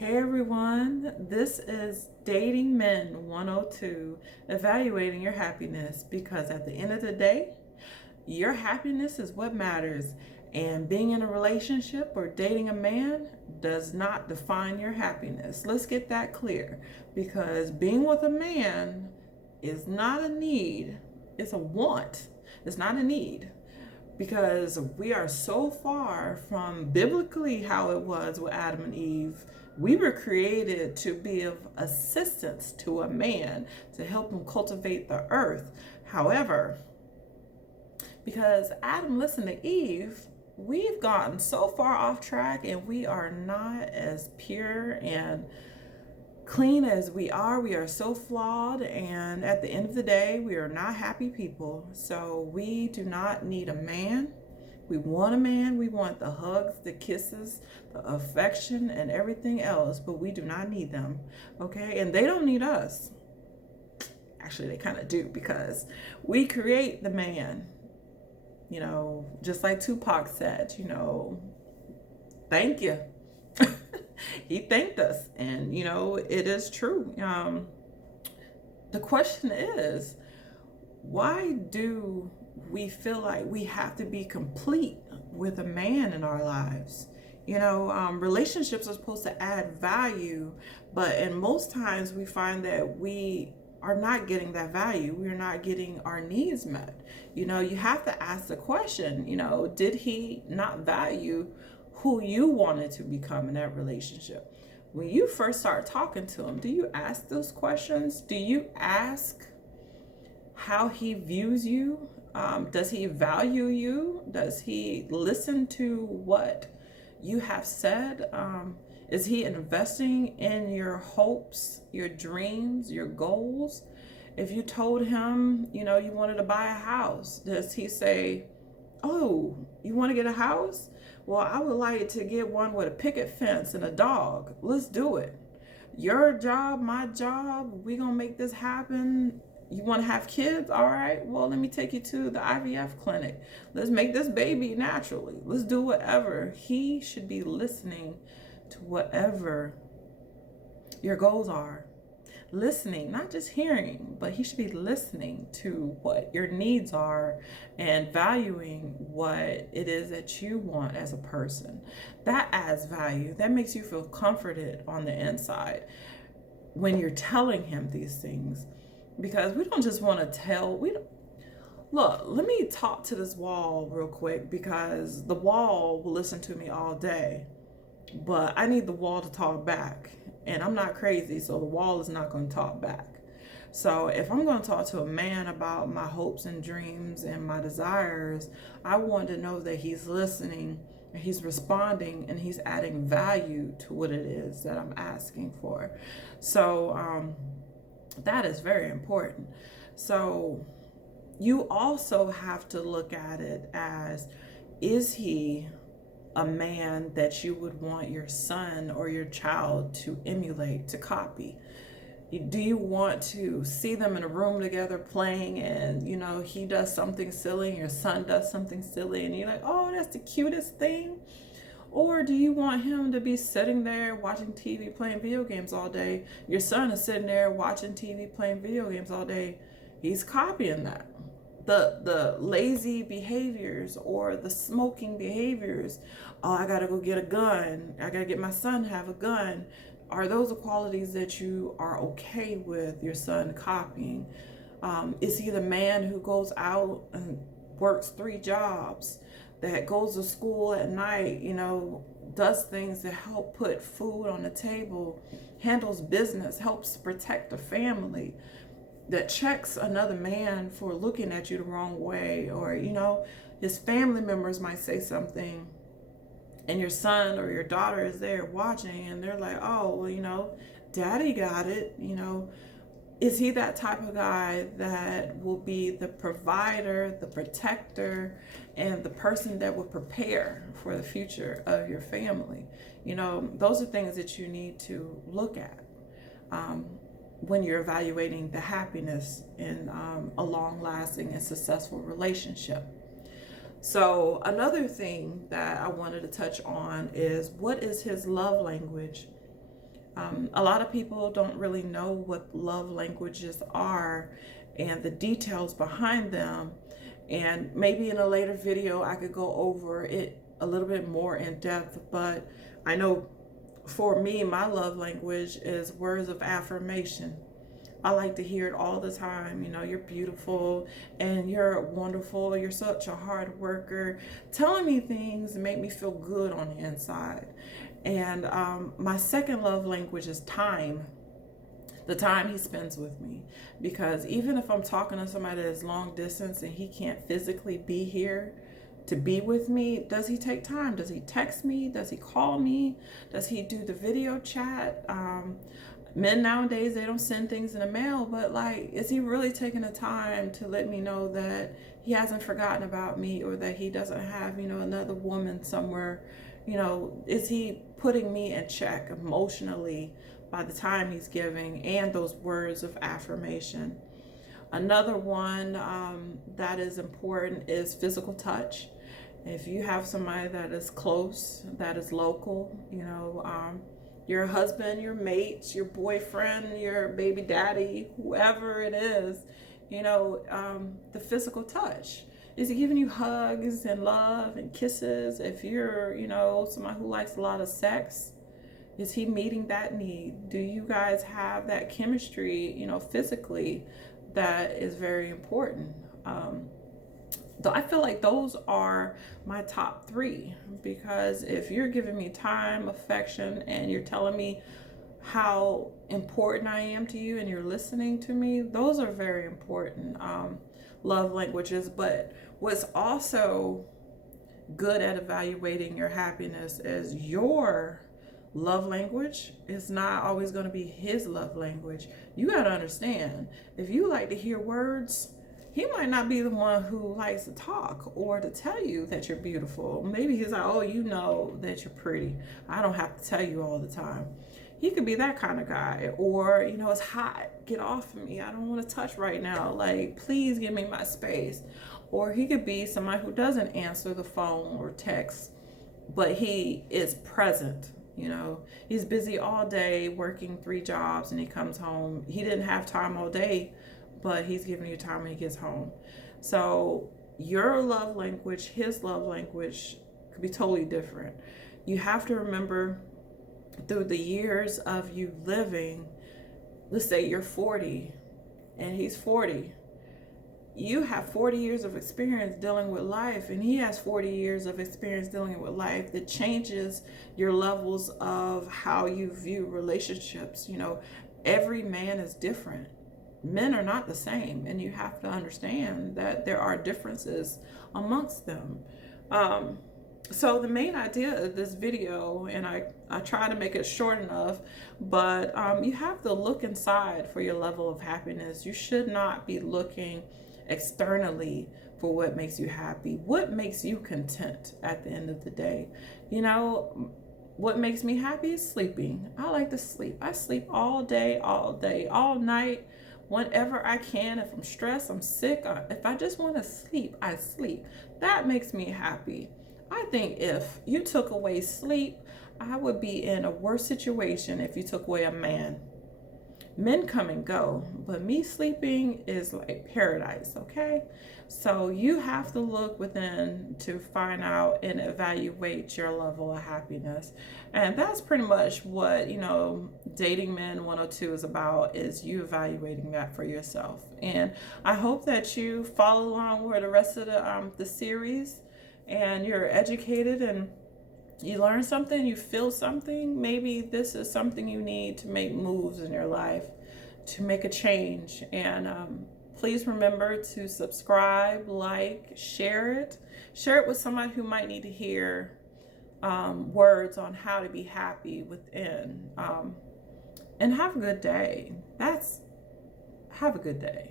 Hey everyone, this is Dating Men 102, evaluating your happiness because at the end of the day, your happiness is what matters. And being in a relationship or dating a man does not define your happiness. Let's get that clear because being with a man is not a need, it's a want, it's not a need because we are so far from biblically how it was with Adam and Eve. We were created to be of assistance to a man to help him cultivate the earth. However, because Adam listened to Eve, we've gotten so far off track and we are not as pure and clean as we are. We are so flawed, and at the end of the day, we are not happy people. So we do not need a man. We want a man. We want the hugs, the kisses, the affection, and everything else, but we do not need them. Okay? And they don't need us. Actually, they kind of do because we create the man. Just like Tupac said, thank you. He thanked us, and it is true. The question is, why do we feel like we have to be complete with a man in our lives? Relationships are supposed to add value, but in most times we find that we are not getting that value. We're not getting our needs met. You have to ask the question, did he not value who you wanted to become in that relationship? When you first start talking to him, do you ask those questions? Do you ask how he views you? Does he value you? Does he listen to what you have said? Is he investing in your hopes, your dreams, your goals? If you told him, you wanted to buy a house, does he say, "Oh, you want to get a house? Well, I would like to get one with a picket fence and a dog. Let's do it. Your job, my job, we gonna make this happen. You want to have kids? All right. Well, let me take you to the IVF clinic. Let's make this baby naturally. Let's do whatever." He should be listening to whatever your goals are. Listening, not just hearing, but he should be listening to what your needs are and valuing what it is that you want as a person. That adds value. That makes you feel comforted on the inside when you're telling him these things. Because we don't just want to look, let me talk to this wall real quick because the wall will listen to me all day. But I need the wall to talk back. And I'm not crazy, so the wall is not going to talk back. So if I'm going to talk to a man about my hopes and dreams and my desires, I want to know that he's listening, and he's responding, and he's adding value to what it is that I'm asking for. So that is very important. So you also have to look at it as, is he a man that you would want your son or your child to emulate, to copy? Do you want to see them in a room together playing and he does something silly and your son does something silly and you're like, oh, that's the cutest thing? Or do you want him to be sitting there watching TV playing video games all day? Your son is sitting there watching TV playing video games all day. He's copying that. The lazy behaviors or the smoking behaviors. Oh, I gotta go get a gun. I gotta get my son to have a gun. Are those the qualities that you are okay with your son copying? Is he the man who goes out and works 3 jobs, that goes to school at night, does things to help put food on the table, handles business, helps protect the family, that checks another man for looking at you the wrong way? Or his family members might say something and your son or your daughter is there watching and they're like, oh, well, daddy got it. Is he that type of guy that will be the provider, the protector, and the person that will prepare for the future of your family? Those are things that you need to look at when you're evaluating the happiness in a long-lasting and successful relationship. So another thing that I wanted to touch on is, what is his love language? A lot of people don't really know what love languages are and the details behind them. And maybe in a later video, I could go over it a little bit more in depth. But I know for me, my love language is words of affirmation. I like to hear it all the time. You know, you're beautiful and you're wonderful. You're such a hard worker. Telling me things make me feel good on the inside. And my second love language is time. The time he spends with me. Because even if I'm talking to somebody that's long distance and he can't physically be here to be with me, does he take time? Does he text me? Does he call me? Does he do the video chat? Men nowadays, they don't send things in the mail, but like, is he really taking the time to let me know that he hasn't forgotten about me, or that he doesn't have, another woman somewhere? Is he putting me in check emotionally by the time he's giving and those words of affirmation? Another one that is important is physical touch. If you have somebody that is close, that is local, your husband, your mate, your boyfriend, your baby daddy, whoever it is, the physical touch. Is he giving you hugs and love and kisses? If you're, somebody who likes a lot of sex, is he meeting that need? Do you guys have that chemistry, physically? That is very important. I feel like those are my top three, because if you're giving me time, affection, and you're telling me how important I am to you and you're listening to me, those are very important love languages. But what's also good at evaluating your happiness is your love language is not always going to be his love language. You got to understand, if you like to hear words, he might not be the one who likes to talk or to tell you that you're beautiful. Maybe he's like, oh, you know that you're pretty. I don't have to tell you all the time. He could be that kind of guy. Or, it's hot. Get off of me. I don't want to touch right now. Like, please give me my space. Or he could be somebody who doesn't answer the phone or text, but he is present. He's busy all day working 3 jobs, and he comes home. He didn't have time all day, but he's giving you time when he gets home. So your love language, his love language could be totally different. You have to remember, through the years of you living, let's say you're 40 and he's 40. You have 40 years of experience dealing with life, and he has 40 years of experience dealing with life. That changes your levels of how you view relationships. Every man is different. Men are not the same, and you have to understand that there are differences amongst them. So the main idea of this video, and I try to make it short enough, but you have to look inside for your level of happiness. You should not be looking externally for what makes you happy. What makes you content at the end of the day? What makes me happy is sleeping. I like to sleep. I sleep all day, all night, whenever I can. If I'm stressed, I'm sick, if I just want to sleep, I sleep. That makes me happy. I think if you took away sleep, I would be in a worse situation if you took away a man. Men come and go, but me sleeping is like paradise, okay? So you have to look within to find out and evaluate your level of happiness. And that's pretty much what, Dating Men 102 is about, is you evaluating that for yourself. And I hope that you follow along with the rest of the series, and you're educated and you learn something, you feel something. Maybe this is something you need to make moves in your life, to make a change. And please remember to subscribe, like, share it. Share it with somebody who might need to hear words on how to be happy within. And have a good day. Have a good day.